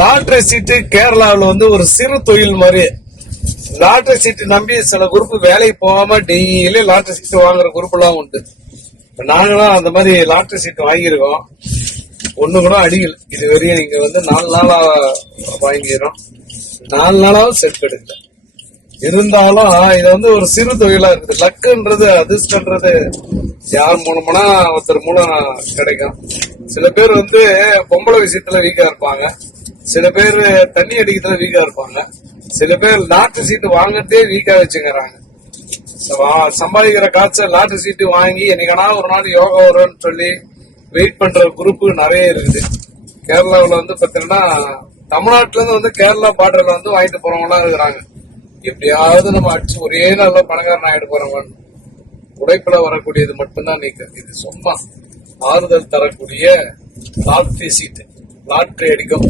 Lottery சீட்டு கேரளாவில் வந்து ஒரு சிறு தொழில் மாதிரி. லாட்டரி சீட்டு நம்பி சில குரூப் வேலைக்கு போகாம டெய்லி லாட்டரி சீட்டு வாங்குற குரூப் எல்லாம் உண்டு. நாங்களும் அந்த மாதிரி லாட்டரி சீட்டு வாங்கியிருக்கோம். ஒண்ணு கூட அடிக்கல இது வரையும். நீங்க வந்து 4 நாளா வாங்கிக்கிறோம், 4 நாளாவும் செட் எடுக்கல. இருந்தாலும் இது வந்து ஒரு சிறு தொழிலா இருக்குது. லக்குன்றது அதிர்ஷ்டன்றது யார் மூலமானா ஒருத்தர் மூலம் கிடைக்கும். சில பேர் வந்து பொம்பளை விஷயத்துல வீக்கா இருப்பாங்க, சில பேர் தண்ணி அடிக்கிறதுல வீக்கா இருப்பாங்க, சில பேர் லாட்டரி சீட்டு வாங்கறதே வீக்கா வச்சுக்கிறாங்க. சம்பாதிக்கிற காசை லாட்டரி சீட்டு வாங்கி என்னைக்கானா ஒரு நாள் யோகா வரும்னு சொல்லி வெயிட் பண்ற குரூப் நிறைய இருக்குது. கேரளாவில் வந்து பாத்தீங்கன்னா தமிழ்நாட்டுல இருந்து வந்து கேரளா பார்டர்ல வந்து வாங்கிட்டு போறவங்க எல்லாம் இருக்கிறாங்க. எப்படியாவது நம்ம அடிச்சு ஒரே நல்ல பணக்காரன் ஆயிட்டு போறவங்க. உழைப்புல வரக்கூடியது மட்டும்தான் நீக்கிறது. இது சும்மா ஆறுதல் தரக்கூடிய லாட்டரி சீட்டு. லாட்டரி அடிக்கும்.